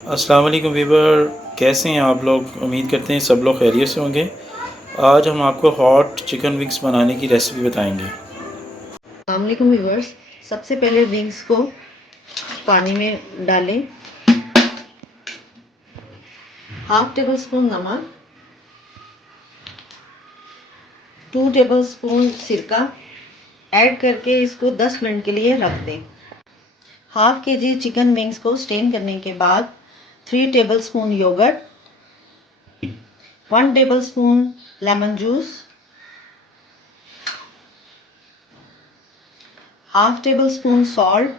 अस्सलाम वालेकुम वीवर, कैसे हैं आप लोग। उम्मीद करते हैं सब लोग खैरियत से होंगे। आज हम आपको हॉट चिकन विंग्स बनाने की रेसिपी बताएंगे। अस्सलाम वालेकुम व्यूअर्स। सबसे पहले विंग्स को पानी में डालें। हाफ टेबल स्पून नमक, 2 टेबल स्पून सिरका ऐड करके इसको 10 मिनट के लिए रख दें। Half K G chicken wings को स्टेन करने के बाद 3 tablespoon yogurt, 1 tablespoon lemon juice, half tablespoon salt,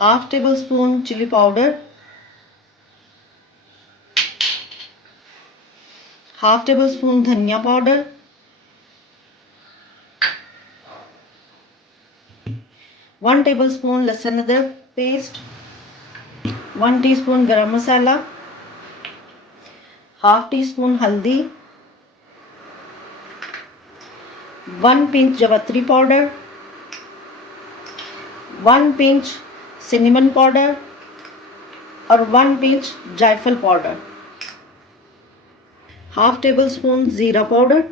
half tablespoon chilli powder, half tablespoon धनिया पाउडर, 1 टेबल स्पून लहसुन अदरक पेस्ट, 1 टीस्पून गरम मसाला, हाफ टी स्पून हल्दी, 1 pinch जावित्री पाउडर, 1 पिंच सिनेमन पाउडर और 1 pinch जायफल powder, half table spoon जीरा powder,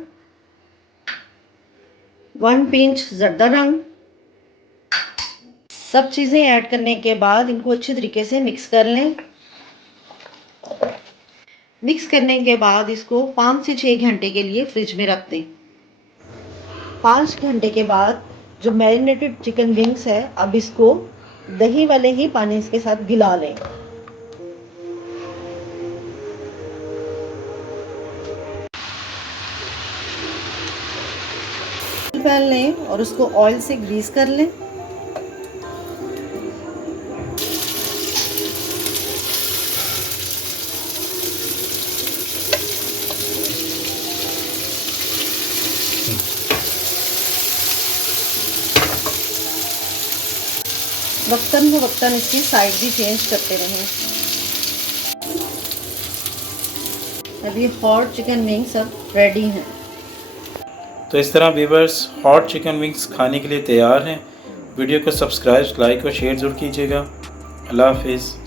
1 pinch जर्दा रंग। सब चीज़ें ऐड करने के बाद इनको अच्छे तरीके से मिक्स कर लें। मिक्स करने के बाद इसको 5 से 6 घंटे के लिए फ्रिज में रख दें। 5 घंटे के बाद जो मैरिनेटेड चिकन विंग्स है, अब इसको दही वाले ही पानी के साथ गिला लें। पैन लें और उसको ऑयल से ग्रीस कर लें। वक्तन इसकी साइड भी चेंज करते रहें। अभी हॉट चिकन विंग्स अब रेडी हैं। तो इस तरह वीवर्स हॉट चिकन विंग्स खाने के लिए तैयार हैं। वीडियो को सब्सक्राइब, लाइक और शेयर ज़रूर कीजिएगा। अल्लाह हाफिज़।